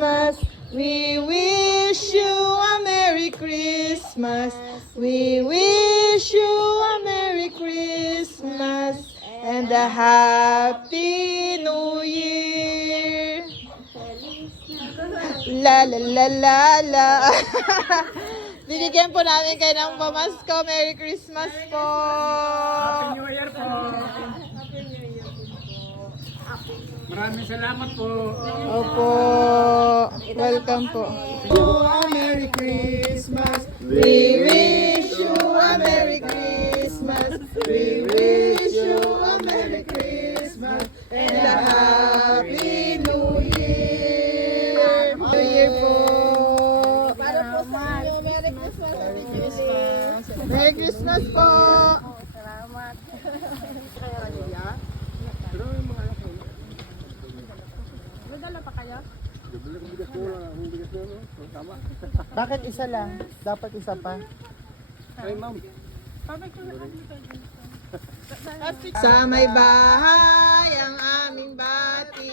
Christmas. We wish you a Merry Christmas. We wish you a Merry Christmas and a Happy New Year. La la la la la. Binigyan po namin kayo ng pamasko. Merry Christmas po. Happy New Year po. Maraming salamat po. Opo. Welcome po. A Merry Christmas. We wish you a Merry Christmas. We wish you a Merry Christmas and a Happy New Year. New Year po. Para po sa inyo, Merry Christmas. Merry Christmas. Merry Christmas po. Salamat. Nadala pa kayo? Bakit isa lang? Dapat isa pa. Sa may bahay ang aming bati.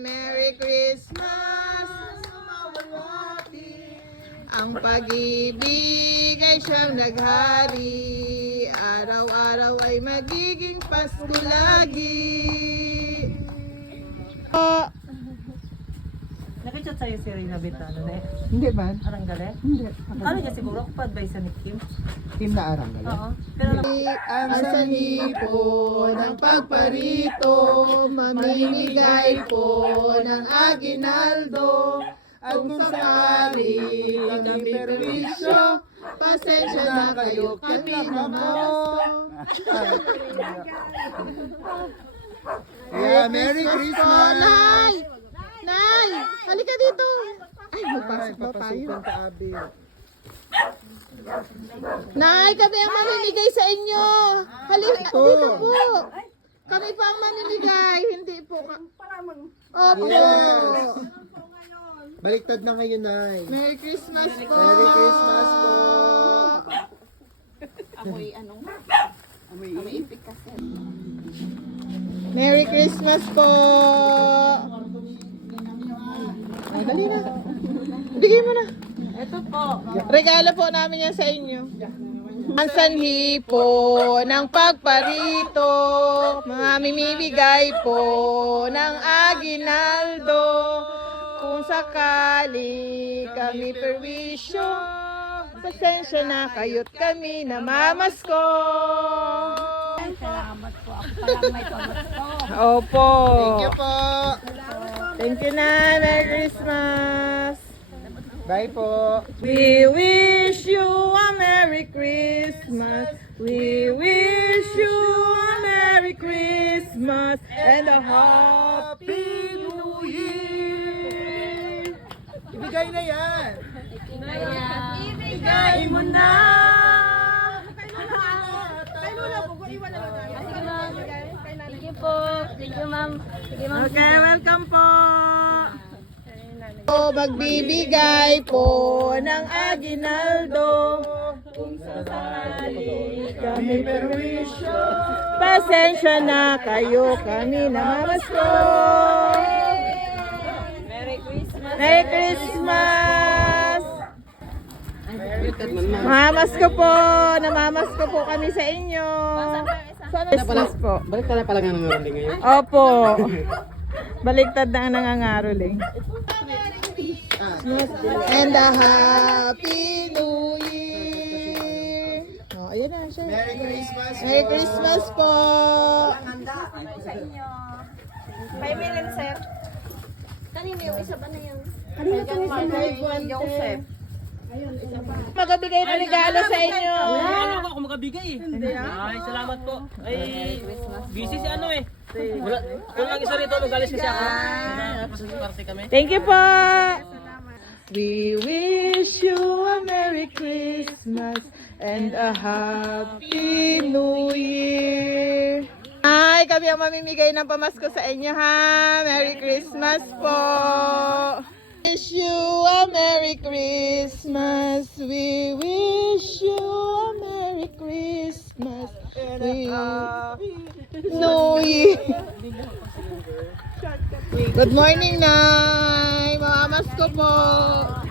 Merry Christmas. Ang pag-ibig ay siyang naghari. Araw-araw ay magiging Pasko lagi. Nakichat sa'yo si Rina Vitano na Hindi ba? Aranggale? Hindi. Ano niya siguro? Pa-advise ni Kim? Team na Aranggale? Oo. Pero Ang sanipo ng pagparito, mamimigay po ng aginaldo. At kung sakali kami perwisyo, pasensya na kayo kami Yeah, Merry Christmas. Nay! Nay! Halika dito! Ay, magpasok ba tayo? Nay, kami ang mamimigay sa inyo. Halika dito po. Kami pa ang mamimigay, hindi po. Opo. Yes. Baliktad na ngayon, Nay. Merry Christmas po. Merry Christmas po. Merry Christmas po. Ay, dali na. Bigay mo na. ito po. Regalo po namin yan sa inyo. Ang sanhi po ng pagparito, mamimibigay po ng aginaldo. Kung sakali kami perwisyo, pasensya na kayo't kami namamasko. Salamat po. Ako palang may pamasko. Opo. Thank you po. Thank you na. Merry Christmas. Bye po. We wish you a Merry Christmas. We wish you a Merry Christmas and a Happy New Year. Ibigay na yan. Ibigay mo na. Thank you po. Thank you, ma'am. Sige, ma'am. Okay, welcome po. Magbibigay po ng aginaldo. Kung sakali kami perwisyo, pasensya na kayo kami namamasko. Merry Christmas. Merry Christmas! Namamasko po! Namamasko po kami sa inyo. Sana Christmas po. Baliktad na pala nga ng ngayon. Opo. Baliktad na ang nangangaroling. And a Happy New Year! Oh, ayan na siya. Merry Christmas. Merry Christmas po! Sa inyo. 5 million, sir. Kanina yung isa ba na yan? Kanina po yung Joseph. Magbibigay ng regalo sa inyo. Ano ako makabigay eh. Ay, salamat po. Ay, busy si ano eh. Wala lang isa rito, magalis kasi ako. Napasasiparte kami. Thank you po! We wish you a Merry Christmas and a Happy New Year! Ay, kami ang mamimigay ng pamasko sa inyo ha! Merry Christmas po! Wish you a Merry Christmas! We wish you a Merry Christmas! New Year! Good morning, Nay! Mga Mamamas ko po.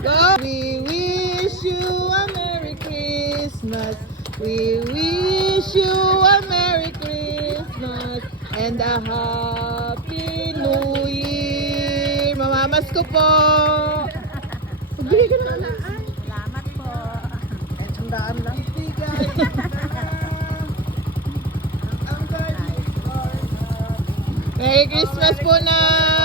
Go! We wish you a Merry Christmas. We wish you a Merry Christmas and a Happy New Year. Mamamas ko po. Magbigay ka ng alaan. Salamat po. Tandaan lang. Merry Christmas po na.